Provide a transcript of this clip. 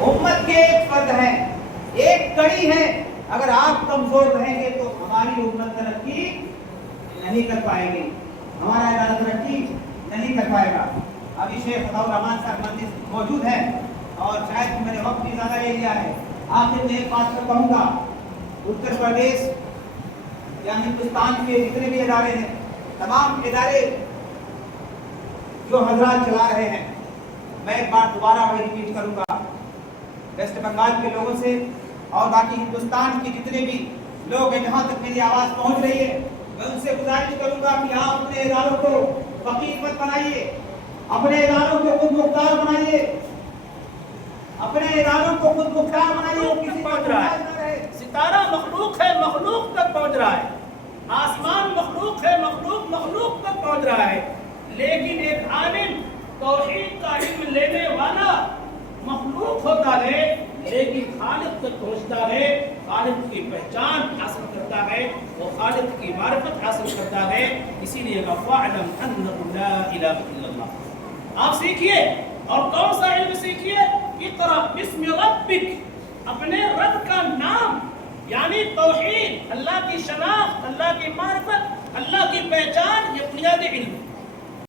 امت کے ایک فرد ہیں، ایک کڑی ہے. اگر آپ کمزور رہیں گے تو ہماری امت ترقی نہیں کر پائے گی، ہمارا ادارہ ترقی نہیں کر پائے گا. ابھی شیخ عطاء الرحمان صاحب مجلس موجود ہیں اور شاید میں نے وقت بھی زیادہ لے لیا ہے. آخر میں ایک بات کر کہوں گا، اتر پردیش یا ہندوستان کے جتنے بھی ادارے ہیں، تمام ادارے جو حضرات چلا رہے ہیں، میں ایک بار دوبارہ وہی ریپیٹ کروں گا. ویسٹ بنگال کے لوگوں سے اور باقی ہندوستان کے جتنے بھی لوگ ہیں جہاں تک میری آواز پہنچ رہی ہے، میں ان سے گزارش کروں گا کہ آپ اپنے اداروں کو فقیر مت بنائیے، اپنے اداروں کو خود مختار بنائیے، اپنے اداروں کو خود مختار بنائیے. کسی پہنچ رہا ہے، ستارہ مخلوق ہے، مخلوق تک پہنچ رہا ہے. آسمان مخلوق ہے، مخلوق تک پہنچ رہا ہے. لیکن ایک عالم توحید کا علم لینے والا مخلوق ہوتا ہے لیکن خالق تک پہنچتا ہے، خالق کی پہچان حاصل کرتا ہے، وہ خالق کی معرفت حاصل کرتا ہے. اسی لیے فاعلم انہ لا الہ الا اللہ. آپ سیکھیے، اور کون سا علم سیکھیے؟ اقرأ بسم ربک، اپنے رب کا نام یعنی توحید، اللہ کی شناخت، اللہ کی معرفت، اللہ کی پہچان، یہ بنیادی علم.